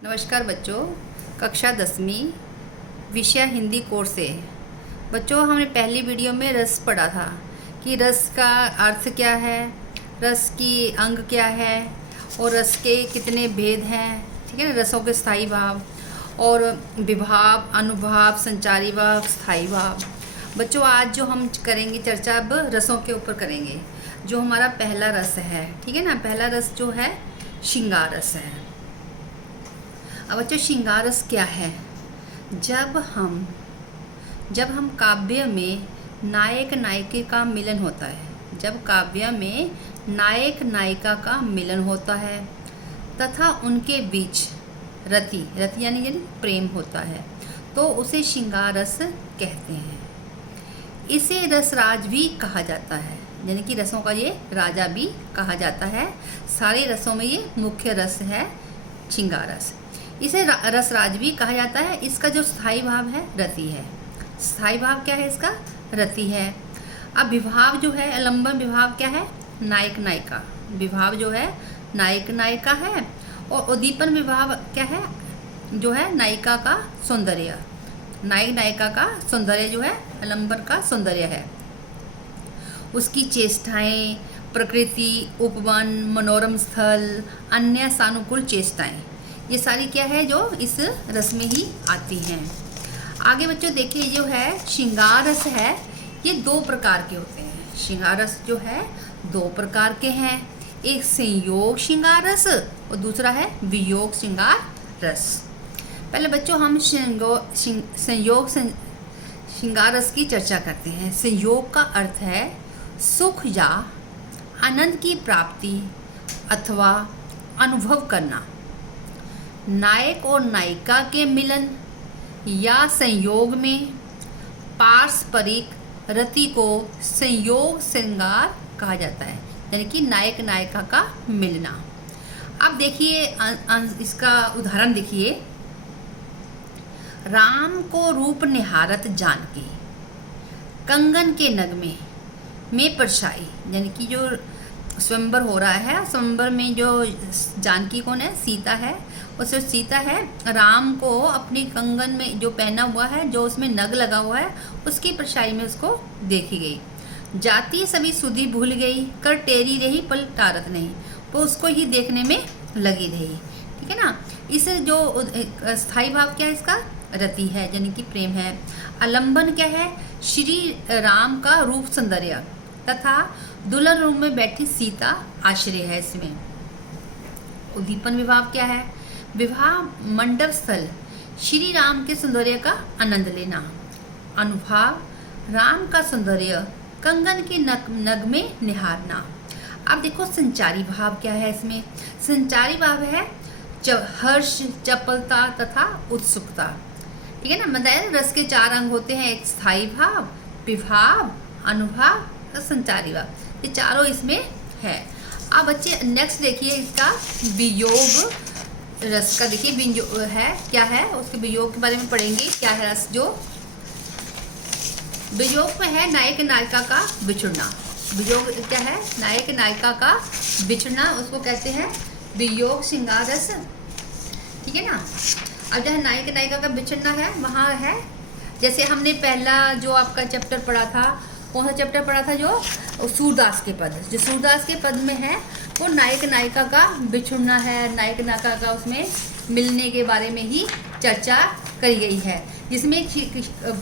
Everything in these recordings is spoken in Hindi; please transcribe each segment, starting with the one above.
नमस्कार बच्चों, कक्षा 10वीं विषय हिंदी कोर्स से। बच्चों, हमने पहली वीडियो में रस पढ़ा था कि रस का अर्थ क्या है, रस की अंग क्या है और रस के कितने भेद हैं। ठीक है ना, रसों के स्थायी भाव और विभाव, अनुभाव, संचारी भाव, स्थायी भाव। बच्चों, आज जो हम करेंगे चर्चा अब रसों के ऊपर करेंगे। जो हमारा पहला रस है, ठीक है ना, पहला रस जो है श्रृंगार रस है। अब बच्चों, श्रृंगार रस क्या है? जब हम काव्य में नायक नायिका का मिलन होता है, जब काव्य में नायक नायिका का मिलन होता है तथा उनके बीच रति यानी प्रेम होता है, तो उसे श्रृंगार रस कहते हैं। इसे रसराज भी कहा जाता है, यानी कि रसों का ये राजा भी कहा जाता है। सारे रसों में ये मुख्य रस है श्रृंगार रस। इसे रसराज भी कहा जाता है। इसका जो स्थायी भाव है रति है। स्थायी भाव क्या है इसका? रति है। अब विभाव जो है, आलंबन विभाव क्या है? नायक नायिका। विभाव जो है नायक नायिका है। और उद्दीपन विभाव क्या है? जो है नायिका का सौंदर्य। नायक नायिका का सौंदर्य जो है आलंबन का सौंदर्य है। उसकी चेष्टाएं, प्रकृति, उपवन, मनोरम स्थल, अन्य सानुकूल चेष्टाएं, ये सारी क्या है जो इस रस में ही आती हैं। आगे बच्चों देखिए, जो है श्रृंगार रस है, ये दो प्रकार के होते हैं। श्रृंगार रस जो है दो प्रकार के हैं। एक संयोग श्रृंगार रस और दूसरा है वियोग श्रृंगार रस। पहले बच्चों हम संयोग श्रृंगार रस की चर्चा करते हैं। संयोग का अर्थ है सुख या आनंद की प्राप्ति अथवा अनुभव करना। नायक और नायिका के मिलन या संयोग में पारस्परिक रति को संयोग श्रृंगार कहा जाता है, यानी कि नायक नायिका का मिलना। अब देखिए इसका उदाहरण देखिए। राम को रूप निहारत जानकी, कंगन के नगमे में परछाई, यानी कि जो स्वयंवर हो रहा है, स्वयंवर में जो जानकी कौन है? सीता है। उस सीता है राम को अपनी कंगन में जो पहना हुआ है, जो उसमें नग लगा हुआ है, उसकी परछाई में उसको देखी गई। जाती सभी सुधी भूल गई, कर टेरी रही पल टारत नहीं, तो उसको ही देखने में लगी रही। ठीक है ना। इस जो स्थायी भाव क्या है इसका? रति है, यानी कि प्रेम है। आलंबन क्या है? श्री राम का रूप सौंदर्य तथा दुल्हन रूम में बैठी सीता आश्रय है इसमें। उद्दीपन विभाव क्या है? विवाह मंडप स्थल श्री राम के सौंदर्य का आनंद लेना। अनुभाव राम का सौंदर्य कंगन के नग में निहारना। अब देखो संचारी भाव क्या है इसमें? संचारी भाव है हर्ष, चपलता तथा उत्सुकता। ठीक है ना। मतलब रस के चार अंग होते हैं, एक स्थायी भाव, विभाव, अनुभाव और संचारी भाव, ये चारों इसमें है। अब बच्चे नेक्स्ट देखिए इसका वियोग रस का। देखिए वियोग है क्या है, उसके वियोग के बारे में पढ़ेंगे। क्या है रस? जो वियोग में है नायक नायिका का बिछुड़ना। वियोग क्या है? नायक नायिका का बिछुड़ना, उसको कहते हैं वियोग श्रृंगार रस। ठीक है ना। अब जो है नायक नायिका का बिछुड़ना है, वहाँ है जैसे हमने पहला जो आपका चैप्टर पढ़ा था, कौन सा चैप्टर पढ़ा था? जो सूरदास के पद, जो सूरदास के पद में है वो नायक नायिका का बिछुड़ना है। नायक नायिका का उसमें मिलने के बारे में ही चर्चा करी गई है, जिसमें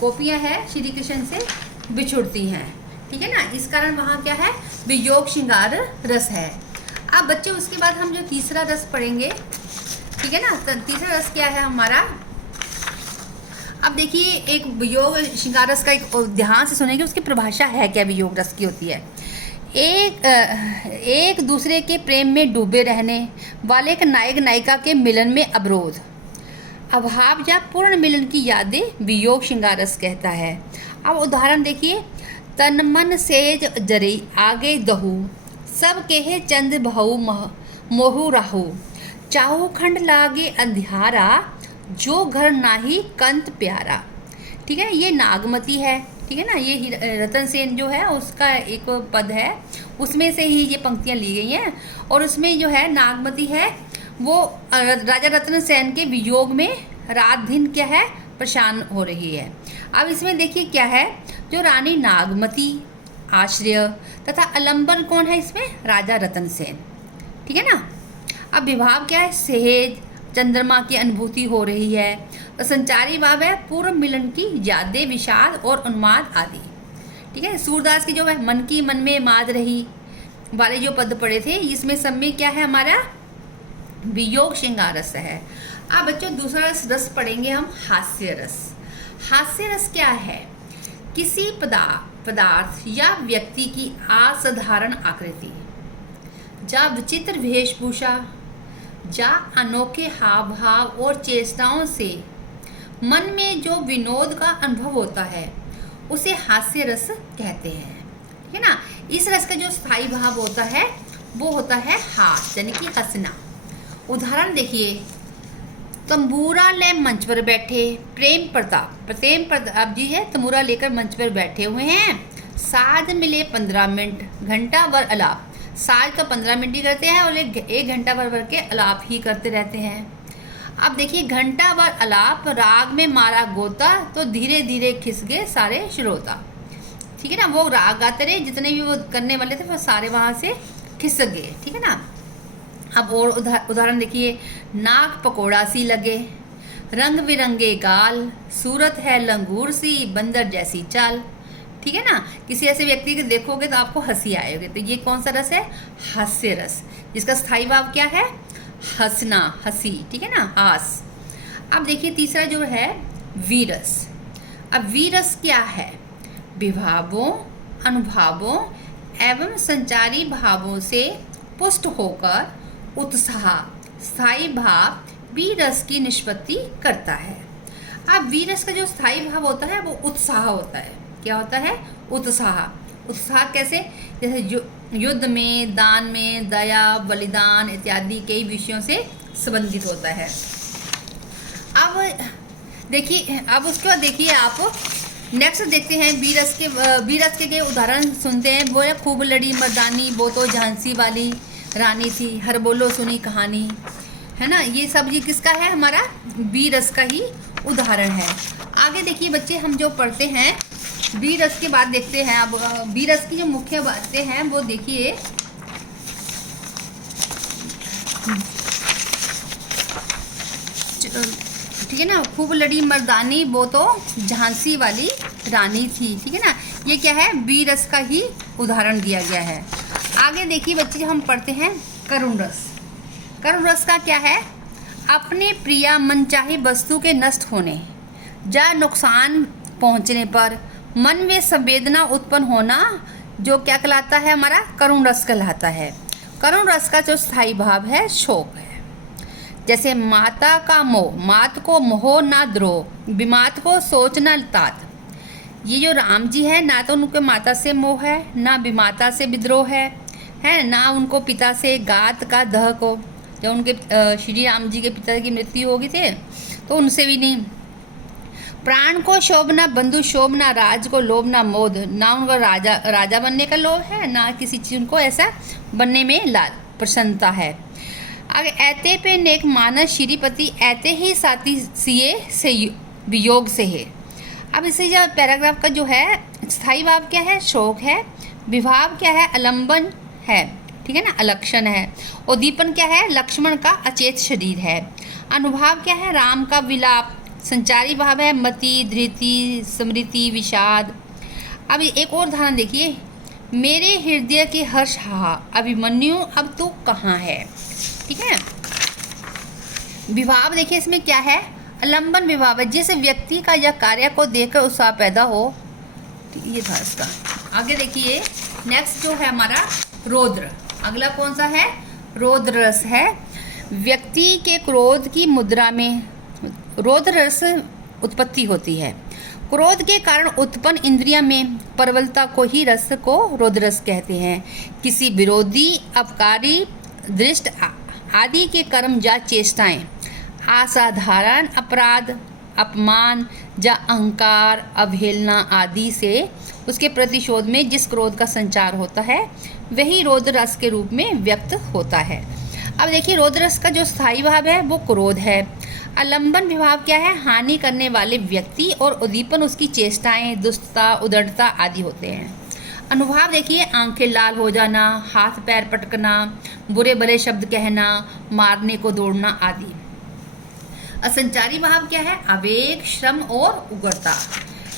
गोपियाँ हैं श्री कृष्ण से बिछुड़ती हैं। ठीक है ना। इस कारण वहाँ क्या है? वियोग श्रृंगार रस है। अब बच्चे उसके बाद हम जो तीसरा रस पढ़ेंगे, ठीक है ना। तो तीसरा रस क्या है हमारा? अब देखिए एक वियोग श्रृंगार रस का एक ध्यान से सुनेंगे, उसकी परिभाषा है क्या वियोग रस की होती है। एक दूसरे के प्रेम में डूबे रहने वाले एक नायक नायिका के मिलन में अवरोध, अभाव या पूर्ण मिलन की यादें वियोग श्रृंगार रस कहता है। अब उदाहरण देखिए। तन मन सेज जरी आगे दहू, सब केहे चंद बहु मोहु राहू, चाहू खंड लागे अंधियारा, जो घर नाही कंत प्यारा। ठीक है। ये नागमती है। ठीक है ना। ये रतन सेन जो है उसका एक पद है, उसमें से ही ये पंक्तियाँ ली गई हैं। और उसमें जो है नागमती है वो राजा रतन सेन के वियोग में रात दिन क्या है, परेशान हो रही है। अब इसमें देखिए क्या है, जो रानी नागमती, आश्रय तथा अलंबन कौन है इसमें, राजा रतन सेन, ठीक है ना। अब विभाव क्या है, सहेज, चंद्रमा की अनुभूति हो रही है। और संचारी भाव है पूर्व मिलन की यादें, विषाद और उन्माद आदि, ठीक है। सूरदास की जो है मन की मन में माद रही वाले जो पद पड़े थे, इसमें सब में क्या है हमारा वियोग श्रृंगार रस है। अब बच्चों दूसरा रस पढ़ेंगे हम, हास्य रस। हास्य रस क्या है, किसी पदार्थ या व्यक्ति की असाधारण आकृति, जा विचित्र वेशभूषा, जा अनोखे हाव भाव और चेष्टाओं से मन में जो विनोद का अनुभव होता है उसे हास्य रस कहते हैं, ठीक है ना। इस रस का जो स्थायी भाव होता है वो होता है हास, यानी कि हंसना। उदाहरण देखिए, तंबूरा ले मंच पर बैठे प्रेम प्रताप जी है, तंबूरा लेकर मंच पर बैठे हुए हैं। साध मिले 15 मिनट, घंटा भर अलाप। साज तो 15 मिनट ही करते हैं और एक घंटा भर के अलाप ही करते रहते हैं। अब देखिए, घंटा भर अलाप, राग में मारा गोता, तो धीरे धीरे खिसके सारे श्रोता, ठीक है ना। वो राग गाते रहे, जितने भी वो करने वाले थे वो सारे वहाँ से खिसक गए, ठीक है ना। अब और उदाहरण देखिए, नाक पकोड़ा सी लगे, रंग बिरंगे गाल, सूरत है लंगूर सी, बंदर जैसी चाल, ठीक है ना। किसी ऐसे व्यक्ति को देखोगे तो आपको हंसी आएगी, तो ये कौन सा रस है, हास्य रस, जिसका स्थायी भाव क्या है, हंसना, हंसी, ठीक है ना, हास। अब देखिए तीसरा जो है वीरस। अब वीरस क्या है, विभावों, अनुभावों एवं संचारी भावों से पुष्ट होकर उत्साह, स्थायी भाव वीरस की निष्पत्ति करता है। अब वीरस का जो स्थायी भाव होता है वो उत्साह होता है। क्या होता है, उत्साह। उत्साह कैसे, जैसे युद्ध में, दान में, दया, बलिदान इत्यादि कई विषयों से संबंधित होता है। अब देखिए, अब उसके बाद देखिए आप नेक्स्ट देखते हैं वीरस के उदाहरण सुनते हैं। वो खूब लड़ी मर्दानी, वो तो झांसी वाली रानी थी, हर बोलो सुनी कहानी, है ना। ये सब ये किसका है, हमारा वीरस का ही उदाहरण है। आगे देखिए बच्चे, हम जो पढ़ते हैं वीरस के बाद देखते हैं। अब वीरस की जो मुख्य बातें हैं वो देखिए, ठीक है ना। खूब लड़ी मर्दानी, वो तो झांसी वाली रानी थी, ठीक है ना। ये क्या है, वीरस का ही उदाहरण दिया गया है। आगे देखिए बच्चे, हम पढ़ते हैं करुण रस। करुण रस का क्या है, अपने प्रिया मनचाही वस्तु के नष्ट होने, या नुकसान पहुंचने पर मन में संवेदना उत्पन्न होना, जो क्या कहलाता है, हमारा करुण रस कहलाता है। करुण रस का जो स्थायी भाव है शोक है। जैसे माता का मोह, मात को मोह ना द्रोह, विमात को सोच ना तात। ये जो राम जी है, ना तो उनके माता से मोह है, ना विमाता से विद्रोह है ना उनको पिता से गात का दह को, जब उनके श्री राम जी के पिता की मृत्यु हो गई थी तो उनसे भी नहीं। प्राण को शोभ ना बंधु शोभ, ना राज को लोभ ना मोद, ना उनको राजा बनने का लोभ है, ना किसी चीज उनको ऐसा बनने में प्रसन्नता है। आगे, ऐते पे नेक मानस श्रीपति, ऐते ही साथी सिए से वियोग से है। अब इसे जो पैराग्राफ का जो है स्थायी भाव क्या है, शोक है। विभाव क्या है, अलंबन है, ठीक है ना, अलक्षण है। उद्दीपन क्या है, लक्ष्मण का अचेत शरीर है। अनुभाव क्या है, राम का विलाप। संचारी भाव है मति, धृति, स्मृति, विषाद। अब एक और उदाहरण देखिए, मेरे हृदय के हर्ष हा, अभिमन्यु अब तू कहाँ है, ठीक है। विभाव देखिए इसमें क्या है, अलंबन विभाव है, जिस व्यक्ति का या कार्य को देखकर उत्साह पैदा हो, ये था इसका। आगे देखिए नेक्स्ट जो है हमारा रौद्र। अगला कौन सा है, रौद्र रस है। व्यक्ति के क्रोध की मुद्रा में रौद्र रस उत्पत्ति होती है। क्रोध के कारण उत्पन्न इंद्रिया में प्रबलता को ही रस को रौद्र रस कहते हैं। किसी विरोधी, अपकारी, दृष्ट आदि के कर्म या चेष्टाएं, असाधारण अपराध, अपमान या अहंकार, अवहेलना आदि से उसके प्रतिशोध में जिस क्रोध का संचार होता है वही रौद्र रस के रूप में व्यक्त होता है। अब देखिए रौद्र रस का जो स्थायी भाव है वो क्रोध है। आलंबन विभाव क्या है, हानि करने वाले व्यक्ति और उद्दीपन उसकी चेष्टाएं, दुष्टता, उदरता आदि होते हैं। अनुभाव देखिए, आंखें लाल हो जाना, हाथ पैर पटकना, बुरे भले शब्द कहना, मारने को दौड़ना आदि। असंचारी भाव क्या है, आवेग, श्रम और उग्रता।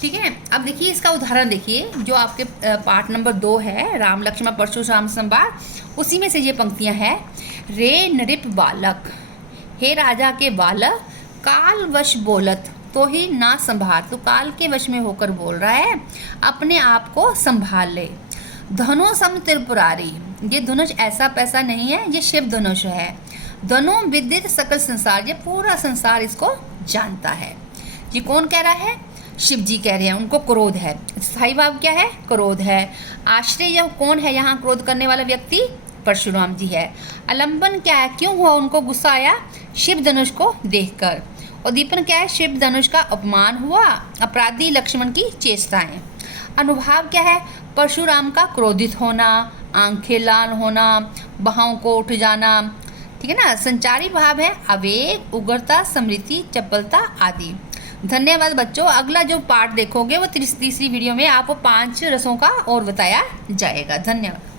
ठीक है, अब देखिए इसका उदाहरण देखिए जो आपके पाठ नंबर 2 है, राम लक्ष्मण परशुराम संवाद, उसी में से ये पंक्तियां हैं। रे नृप बालक, हे राजा के बालक, काल वश बोलत तो ही ना संभाल, तो काल के वश में होकर बोल रहा है, अपने आप को संभाल ले। धनुष सम त्रिपुरारी, ये धनुष ऐसा पैसा नहीं है, ये शिव धनुष है। धनु विदित सकल संसार, ये पूरा संसार इसको जानता है। ये कौन कह रहा है, शिव जी कह रहे हैं, उनको क्रोध है। स्थायी भाव क्या है, क्रोध है। आश्रय यह कौन है यहाँ क्रोध करने वाला व्यक्ति, परशुराम जी है। आलंबन क्या है, क्यों हुआ उनको गुस्सा आया, शिव धनुष को देखकर। उद्दीपन क्या है, शिव धनुष का अपमान हुआ। अपराधी लक्ष्मण की चेष्टाएं। अनुभाव क्या है, परशुराम का क्रोधित होना, आंखें लाल होना, बाहों को उठ जाना। ठीक है ना। संचारी भाव है आवेग, उग्रता, स्मृति, चपलता आदि। धन्यवाद बच्चों। अगला जो पार्ट देखोगे वो तीसरी वीडियो में आपको 5 रसों का और बताया जाएगा। धन्यवाद।